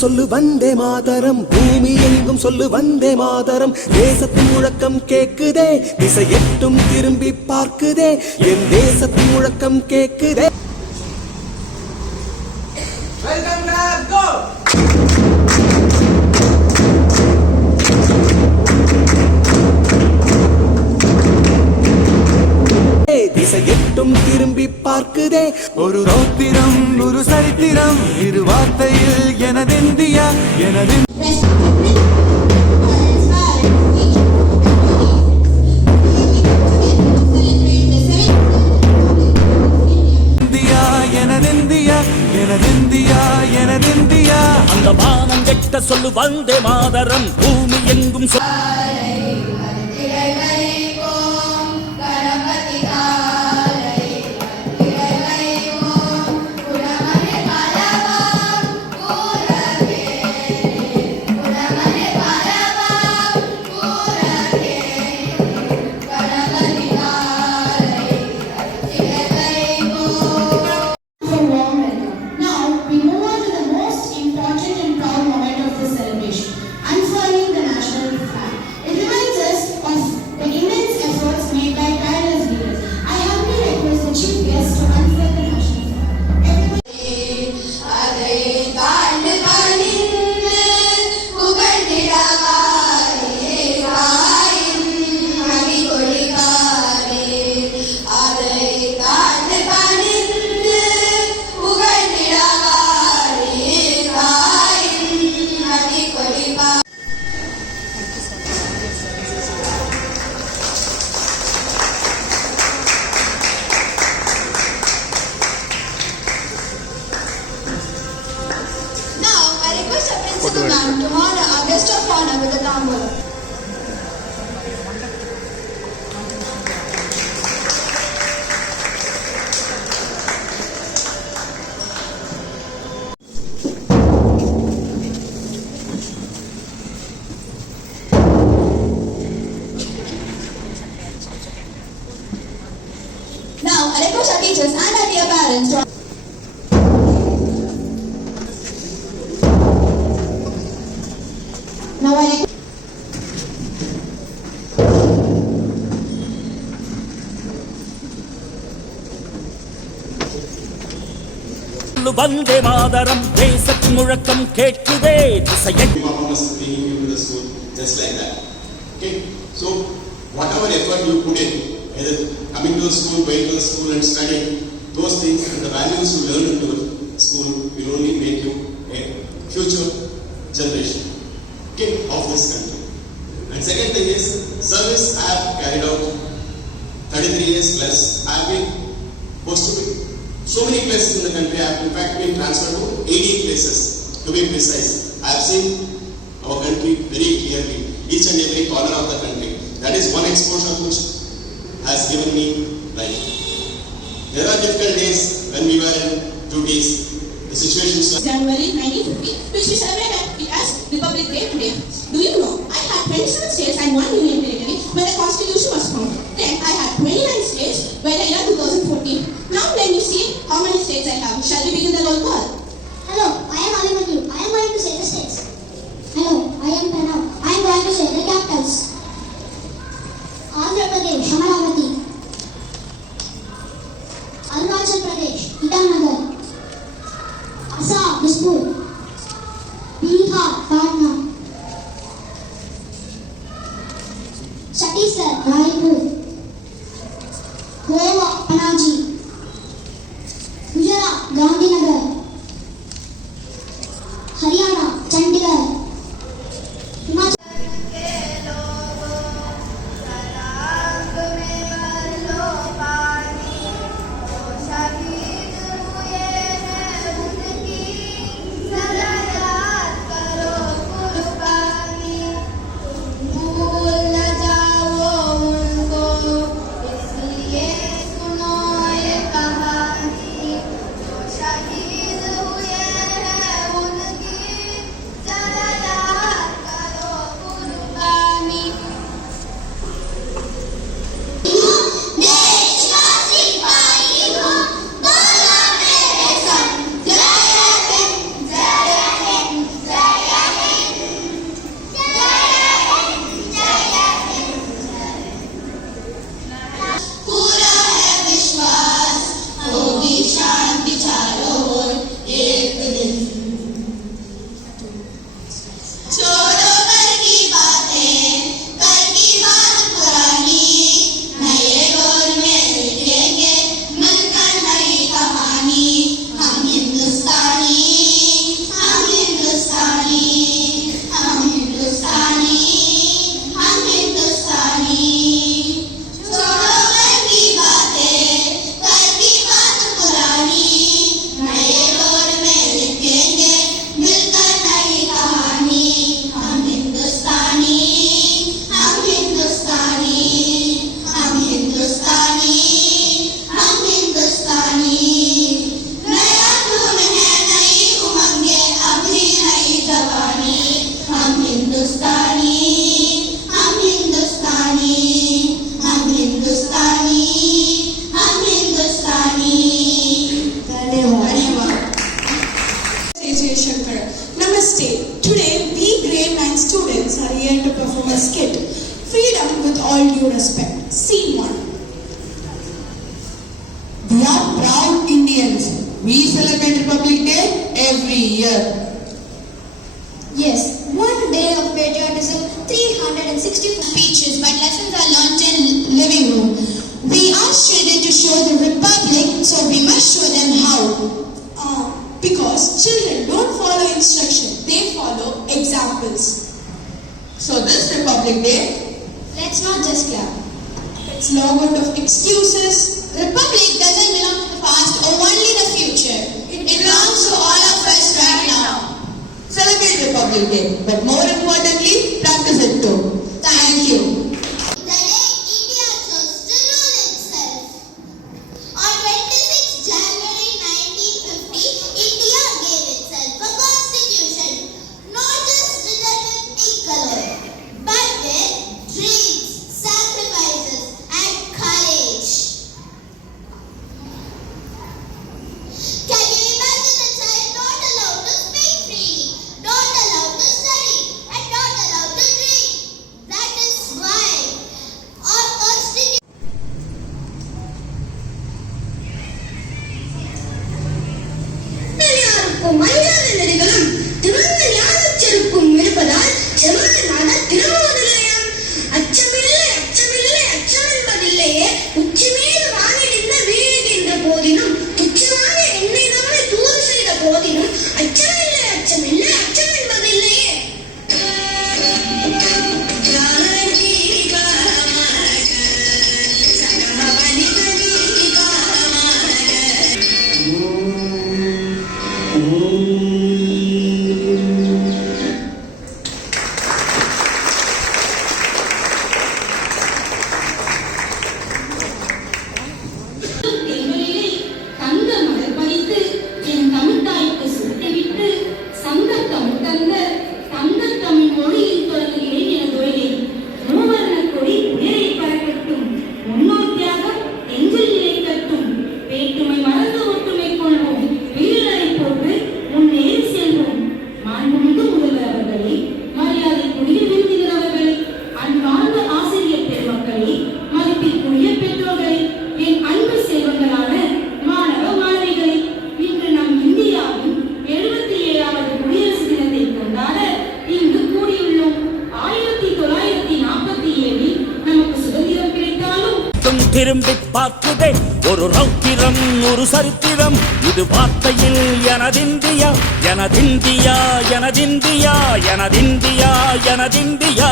சொல்லு வந்தே மாதரம், பூமி எங்கும் சொல்லு வந்தே மாதரம். தேசத்தின் முழக்கம் கேக்குதே, திசை எட்டும் திரும்பி பார்க்குதே, என் தேசத்தின் முழக்கம் கேக்குதே. திசை எட்டும் திரும்பி பார்க்குதே. ஒரு ரோத்திரம் ஒரு சரித்திரம், இரு வார்த்தையில் எனதிந்தியா எனது எனதிந்தியா. அந்த வானம் கெட்ட சொல்லு வந்தே மாதரம், பூமி எங்கும் to honor our guest of honor with the tambola. Now, I request our teachers and our dear parents to Vande மாதரம், தேசத்தின் முழக்கம் கேட்குதே, திசை just like that. Okay, so whatever effort you put in, either coming to the school, going to the school and studying, those things and the values you learn in your school will only make you a future generation, okay, of this country. And second thing is service. I have carried out 33 years plus. I have been posted to so many places in the country. I have in fact been transferred to 18 places to be precise. I have seen our country very clearly, each and every corner of the country. That is one exposure which has given me life. There are difficult days when we were in duties. The situations January 1950, which we celebrate as Republic Day today. Do you know, I had 27 states and 1 union territory when the Constitution was formed. Then I had 29 states by the year 2014. Now when you see how many states I have, shall we begin the roll call? Hello, I am Alimanyu. I am going to say the states. Hello, I am Pranav. I am going to say the capitals. Andhra Pradesh, Amaravati. Arunachal Pradesh, Itanagar. Assam, Dispur. Bihar, Patna. Chhattisgarh, Raipur. Goa, Panaji. Gujarat, Gandhinagar. Haryana, Chandigarh. Himachal इसलिए सुनो perform a skit. Freedom with all due respect. Scene 1. We are proud Indians. We celebrate Republic Day every year. Yes, one day of patriotism, 364 Speeches, but lessons are learnt in living room. We ask children to show the Republic, so we must show them how. Because children don't follow instruction, they follow examples. So this Republic Day, Let's not just clap. Let's log out of excuses. Republic doesn't belong to the past or only the future. It belongs to all of us right now. celebrate Republic Day, but more importantly, practice it too. Thank you. The day India chose to rule itself. On 26 January 1950, India gave itself a constitution, not just written with ink alone, but with dreams, sacrifices, and courage. Can you imagine a child not allowed to speak freely, not allowed to study, and not allowed to dream? That is why our constitution. யாருக்கும் மரியாதை நெறிகளும் திறந்த ஞானச் செருக்கும் இருப்பதால் ஜெகநாத திருமோதலையாம் அச்சமில்லை அச்சமில்லை அச்சம் என்பதில்லையே உச்சி மீது வாங்கிடிந்த வீழ்கின்ற போதினும் துச்சமாக என்னை நம்மை தூது செய்த போதினும் அச்சமில்லை அச்சமில்லை அச்சம் என்பதில்லையே எங்களிலே தங்க மலர் பதித்து என் தமிழ்தாய்க்கு சுட்டிவிட்டு சங்க தமிழ் தந்த தங்க தமிழ் மொழியில் தொடங்குகிறேன் எனது உரையை. மூவர்ண கொடி உயரை பறக்கட்டும், முன்னோர் தியாகம் நெஞ்சில் நிலைக்கட்டும், வேற்றுமை மறந்து ஒற்றுமை கொள்வோம், வீரரை போட்டு முன்னேறி செல்வோம். மாண்புமிகு முதல்வர் அவர்களே, மரியாதைக்குரிய விருந்தினர் அவர்களே, அன்பார்ந்த ஆசிரியர் பெருமக்களே, மதிப்பிற்குரிய பெற்றோர்களே, என் அன்பு செல்வங்களான மாணவ மாணவிகளே, இன்று நம் இந்தியாவின் 77வது குடியரசு தினத்தை கொண்டாட இங்கு கூடியுள்ளோம். 1947 நமக்கு சுதந்திரம் கிடைத்தாலும் திரும்பி பார்க்குதே ஒரு ரௌத்திரம் ஒரு சரித்திரம். இது வார்த்தையில் எனதிந்தியா எனதிந்தியா எனதிந்தியா எனதிந்தியா எனதிந்தியா.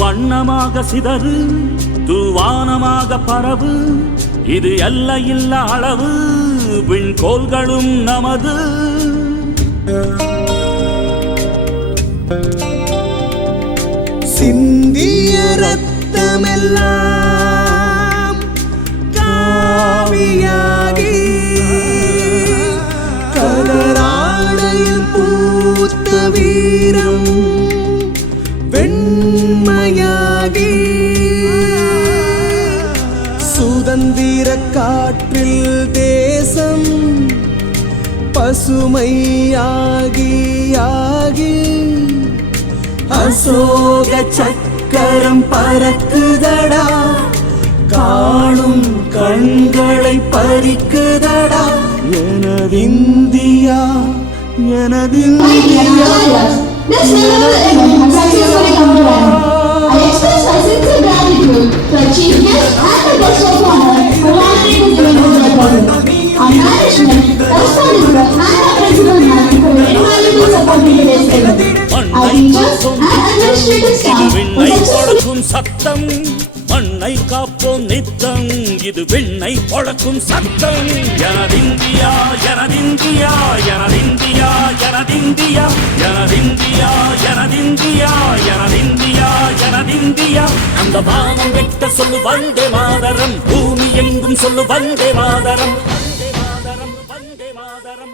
வண்ணமாக சிதறு தூவானமாக பரவு, இது எல்லையில்லா அளவு விண்கோள்களும் நமது. சிந்திய ரத்தமெல்லாம் காவியாகி கலராடையில் பூத்த வீரம் வெண்மையாகி சுதந்திர காற்றில் தேசம் பசுமையாகி ஆகி அசோக சக்கரம் பறக்குதடா, காணும் கண்களை பறிக்குதடா. எனதிந்தியா எனதிந்தியா. This memorable event has successfully come to an end. I express my sincere gratitude to our chief guest and the guest of honor for honoring this event with their presence. Our management, corresponding and our principal man for their invaluable support in today's event. Our teachers and administrative staff were successfully சத்தம் மண்ணை காப்போம் நித்தம் இது விண்ணை பொழக்கும் சத்தம் எனதிந்தியா எனதிந்தியா எனதிந்தியா எனதிந்தியா எனதிந்தியா எனதிந்தியா எனதிந்தியா எனதிந்தியா அந்த வானம் வெட்ட சொல்லு வந்தே மாதரம் பூமி எங்கும் சொல்லு வந்தே மாதரம்